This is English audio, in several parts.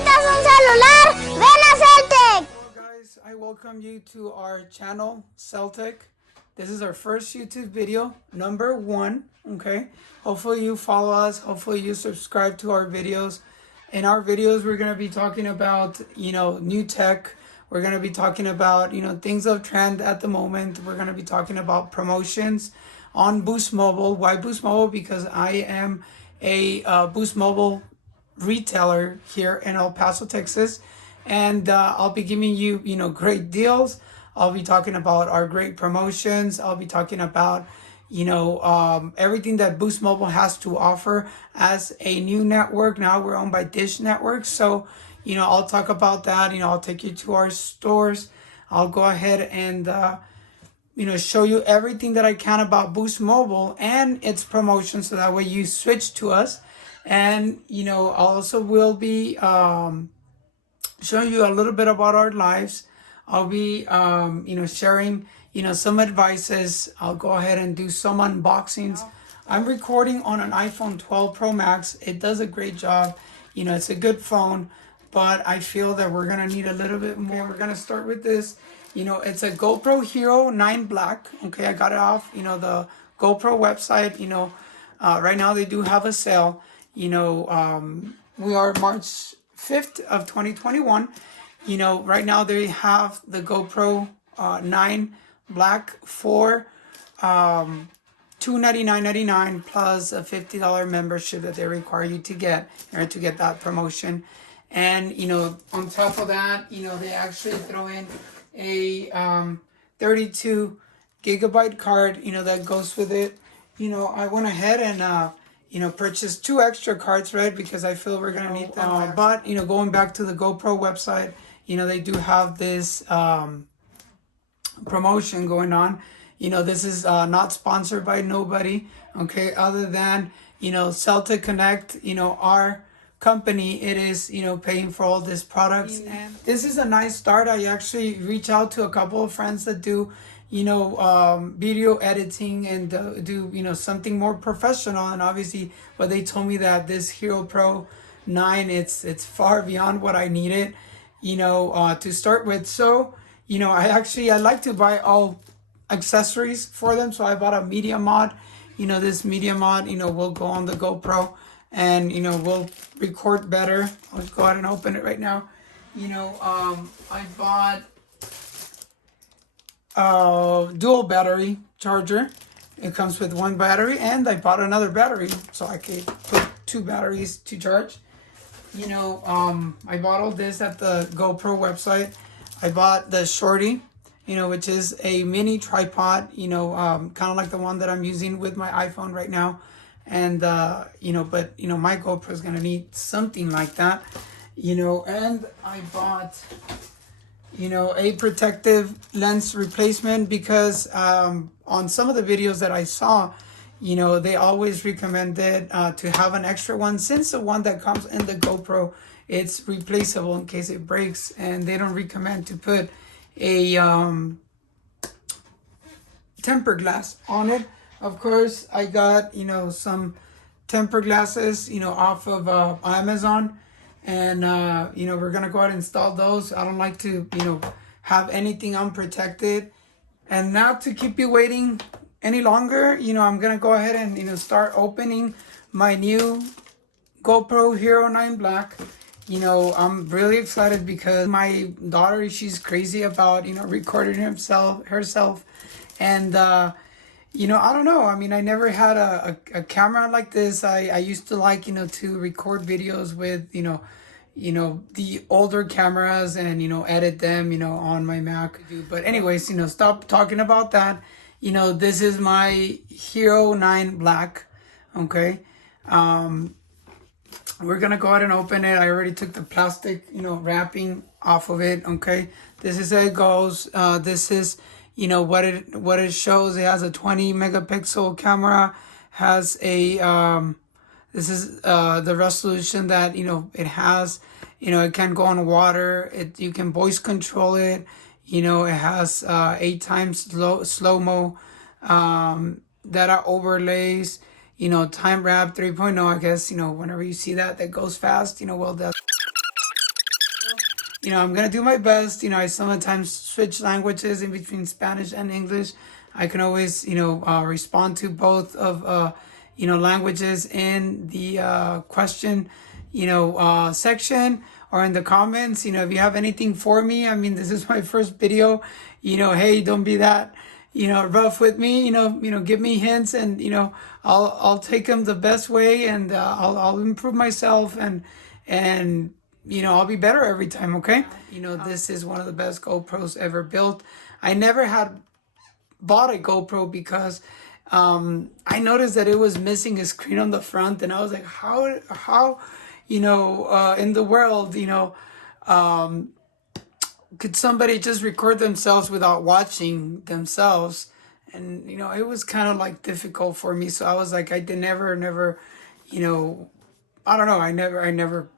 necesitas un celular, ven a Celltek. Hello guys, I welcome you to our channel, Celltek. This is our first YouTube video, number 1, okay? Hopefully you follow us, hopefully you subscribe to our videos. In our videos, we're going to be talking about, new tech. We're going to be talking about, things of trend at the moment. We're going to be talking about promotions on Boost Mobile. Why Boost Mobile? Because I am a Boost Mobile retailer here in El Paso, Texas. And I'll be giving you, great deals. I'll be talking about our great promotions. I'll be talking about, everything that Boost Mobile has to offer as a new network. Now we're owned by Dish Network. So, I'll talk about that. I'll take you to our stores. I'll go ahead and, show you everything that I can about Boost Mobile and its promotion. So that way you switch to us. And, also will be showing you a little bit about our lives. I'll be, sharing, some advices. I'll go ahead and do some unboxings. I'm recording on an iPhone 12 Pro Max. It does a great job. It's a good phone, but I feel that we're going to need a little bit more. We're going to start with this. It's a GoPro Hero 9 Black. Okay, I got it off, the GoPro website. Right now they do have a sale. We are March 5th of 2021. Right now they have the GoPro 9 Black for $299.99 plus a $50 membership that they require you to get in order to get that promotion. And on top of that, they actually throw in a 32 gigabyte card, that goes with it. I went ahead and purchase 2 extra cards, right? Because I feel we're gonna need them. But going back to the GoPro website, they do have this promotion going on. This is not sponsored by nobody, okay? Other than Celltek Connect, our company, it is paying for all these products. And this is a nice start. I actually reach out to a couple of friends that do video editing and do something more professional. And obviously but they told me that this Hero Pro 9, it's far beyond what I needed to start with. So I like to buy all accessories for them. So I bought a media mod. This media mod will go on the GoPro and will record better. I'll go ahead and open it right now. I bought dual battery charger. It comes with 1 battery, and I bought another battery so I could put 2 batteries to charge. I bought all this at the GoPro website. I bought the Shorty, which is a mini tripod, kind of like the one that I'm using with my iPhone right now. And, but my GoPro is going to need something like that, and I bought, a protective lens replacement because on some of the videos that I saw, they always recommended to have an extra one, since the one that comes in the GoPro, it's replaceable in case it breaks, and they don't recommend to put a tempered glass on it. Of course, I got, some tempered glasses, off of Amazon. And, we're going to go ahead and install those. I don't like to, have anything unprotected. And not to keep you waiting any longer, I'm going to go ahead and, start opening my new GoPro Hero 9 Black. I'm really excited because my daughter, she's crazy about, recording herself. And, I don't know. I mean, I never had a camera like this. I used to like, to record videos with, the older cameras and, edit them, on my Mac. But anyways, stop talking about that. This is my Hero 9 Black. Okay. We're going to go ahead and open it. I already took the plastic, wrapping off of it. Okay. This is how it goes. This is, what it shows. It has a 20 megapixel camera, has a this is the resolution that it has. It can go on water. You can voice control it. It has 8 times slow-mo data overlays. Time wrap 3.0. I guess whenever you see that goes fast, well, that's I'm gonna do my best. I sometimes switch languages in between Spanish and English. I can always, respond to both of, languages in the question, section or in the comments. If you have anything for me, I mean, this is my first video. Hey, don't be that, rough with me. Give me hints, and I'll take them the best way, and I'll improve myself, and I'll be better every time, okay? This is one of the best GoPros ever built. I never had bought a GoPro because I noticed that it was missing a screen on the front, and I was like, how, in the world, could somebody just record themselves without watching themselves? And, it was kind of like difficult for me. So I was like, I did never, I don't know. I never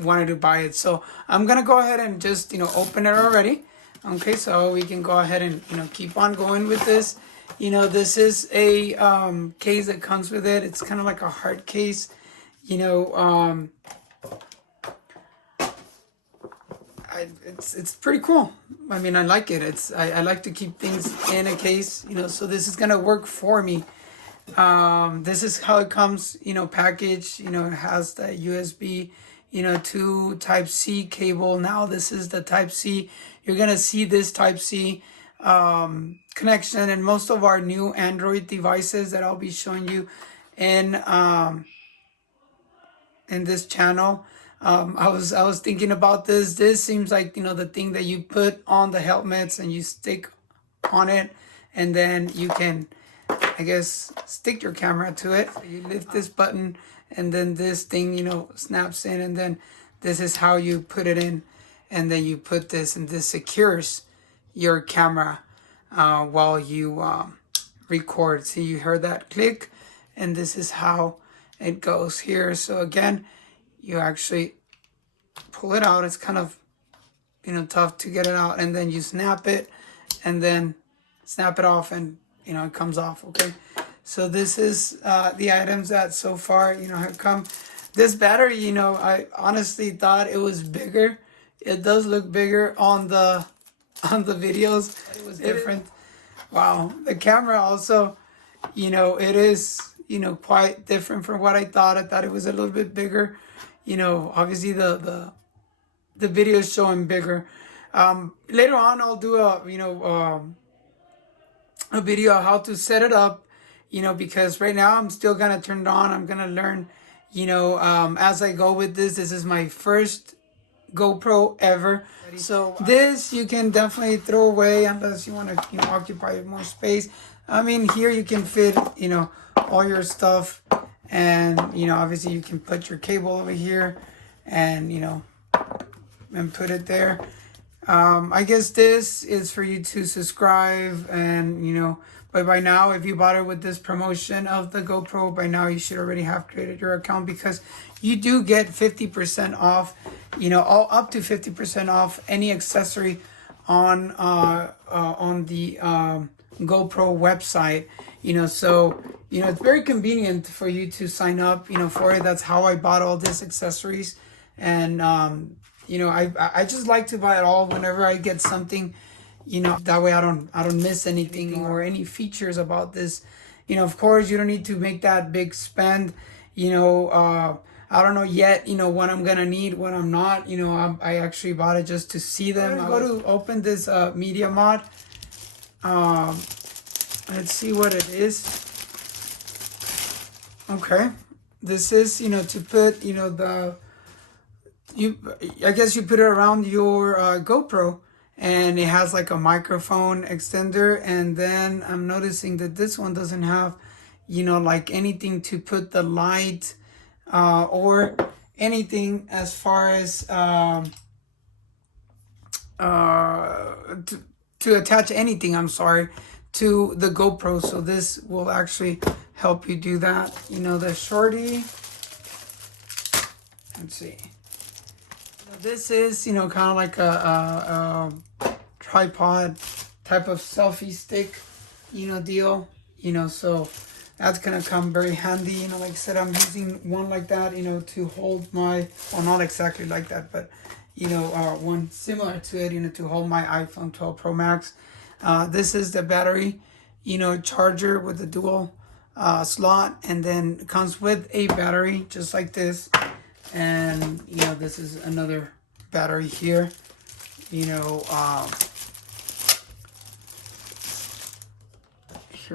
wanted to buy it. So I'm going to go ahead and just, open it already. Okay. So we can go ahead and, keep on going with this. This is a case that comes with it. It's kind of like a hard case, it's pretty cool. I mean, I like it. I like to keep things in a case, so this is going to work for me. This is how it comes, packaged. It has the USB, to Type-C cable. Now this is the Type-C. You're gonna see this Type-C connection in most of our new Android devices that I'll be showing you in this channel. I was thinking about this. This seems like the thing that you put on the helmets and you stick on it, and then you can, I guess, stick your camera to it. So you lift this button, and then this thing, snaps in, and then this is how you put it in, and then you put this, and this secures your camera while you record. See, you heard that click, and this is how it goes here. So again, you actually pull it out. It's kind of, tough to get it out, and then you snap it, and then snap it off, and it comes off. Okay, so this is the items that so far have come. This battery, I honestly thought it was bigger. It does look bigger on the videos. It was different. Wow, the camera also, it is quite different from what I thought. I thought it was a little bit bigger. Obviously the video is showing bigger. Later on I'll do a video on how to set it up, because right now I'm still gonna turn it on. I'm gonna learn, as I go with this. This is my first GoPro ever. So this you can definitely throw away unless you want to occupy more space. I mean, here you can fit all your stuff, and obviously you can put your cable over here, and and put it there. I guess this is for you to subscribe, and but by now, if you bought it with this promotion of the GoPro, by now you should already have created your account, because you do get 50% off, all up to 50% off any accessory on the GoPro website. So it's very convenient for you to sign up for it. That's how I bought all these accessories, and I just like to buy it all whenever I get something, that way I don't miss anything or any features about this. Of course, you don't need to make that big spend. I don't know yet, what I'm gonna need, what I'm not. I actually bought it just to see them. I'm going to open this media mod. Let's see what it is. Okay, this is to put I guess you put it around your GoPro, and it has like a microphone extender. And then I'm noticing that this one doesn't have like anything to put the light or anything as far as to attach anything, I'm sorry, to the GoPro. So this will actually help you do that. The shorty, let's see. This is, kind of like a tripod type of selfie stick, deal. So that's gonna come very handy. Like I said, I'm using one like that, to hold my, well, not exactly like that, but one similar to it, to hold my iPhone 12 Pro Max. This is the battery, charger with the dual slot, and then it comes with a battery just like this. And, this is another battery here, here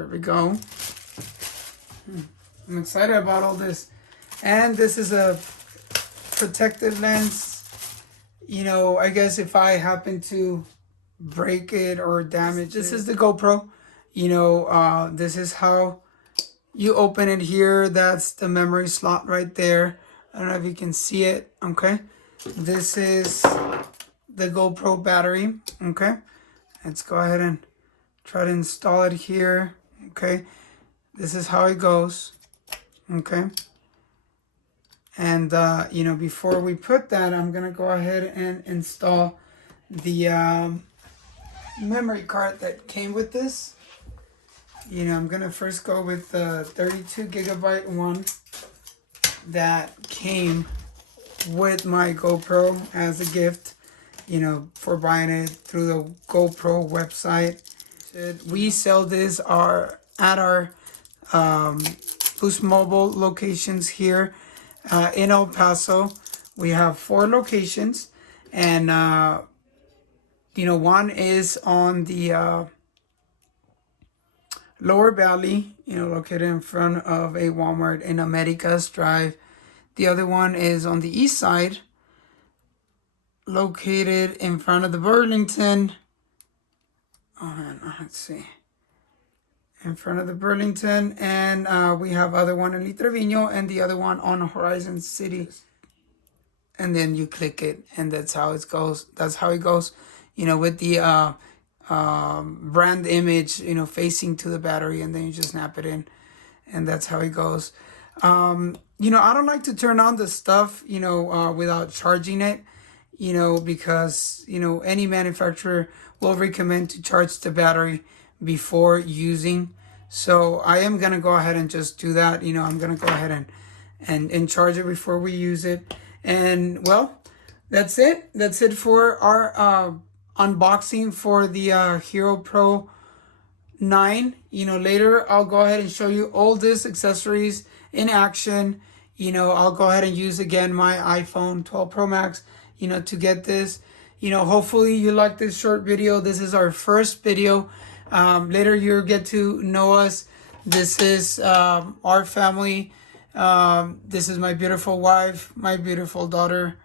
we go. I'm excited about all this. And this is a protective lens. I guess if I happen to break it or damage this is the GoPro. This is how you open it here. That's the memory slot right there. I don't know if you can see it. Okay. This is the GoPro battery. Okay. Let's go ahead and try to install it here. Okay. This is how it goes. Okay. And, before we put that, I'm going to go ahead and install the memory card that came with this. I'm going to first go with the 32 gigabyte one that came with my GoPro as a gift, for buying it through the GoPro website. We sell this at our Boost Mobile locations here in El Paso. We have 4 locations, and one is on the Lower Valley, located in front of a Walmart in Americas Drive. The other one is on the east side, located in front of the Burlington. Let's see. In front of the Burlington, and we have other one in Trevino, and the other one on Horizon City. And then you click it, and that's how it goes. That's how it goes, with the brand image, facing to the battery, and then you just snap it in, and that's how it goes. I don't like to turn on the stuff, without charging it, because, any manufacturer will recommend to charge the battery before using. So I am going to go ahead and just do that. I'm going to go ahead and charge it before we use it. And well, that's it. That's it for our unboxing for the Hero Pro 9. Later I'll go ahead and show you all this accessories in action. I'll go ahead and use again my iPhone 12 Pro Max, to get this. Hopefully you like this short video. This is our first video. Later you'll get to know us. This is our family. This is my beautiful wife, my beautiful daughter.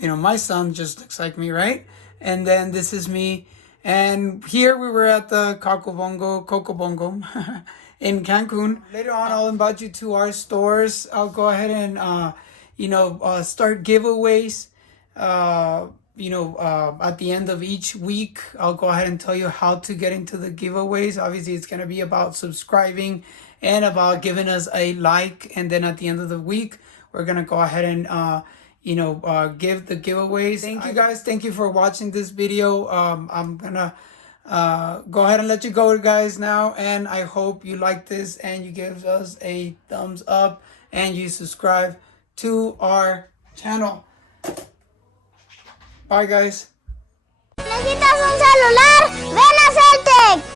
My son just looks like me, right? And then this is me. And here we were at the Coco Bongo in Cancun. Later on, I'll invite you to our stores. I'll go ahead and, start giveaways. At the end of each week, I'll go ahead and tell you how to get into the giveaways. Obviously, it's going to be about subscribing and about giving us a like. And then at the end of the week, we're going to go ahead and, give the giveaways. Thank you guys. Thank you for watching this video. I'm going to go ahead and let you go, guys, now. And I hope you like this and you give us a thumbs up and you subscribe to our channel. Bye, guys. ¿Necesitas un celular? Ven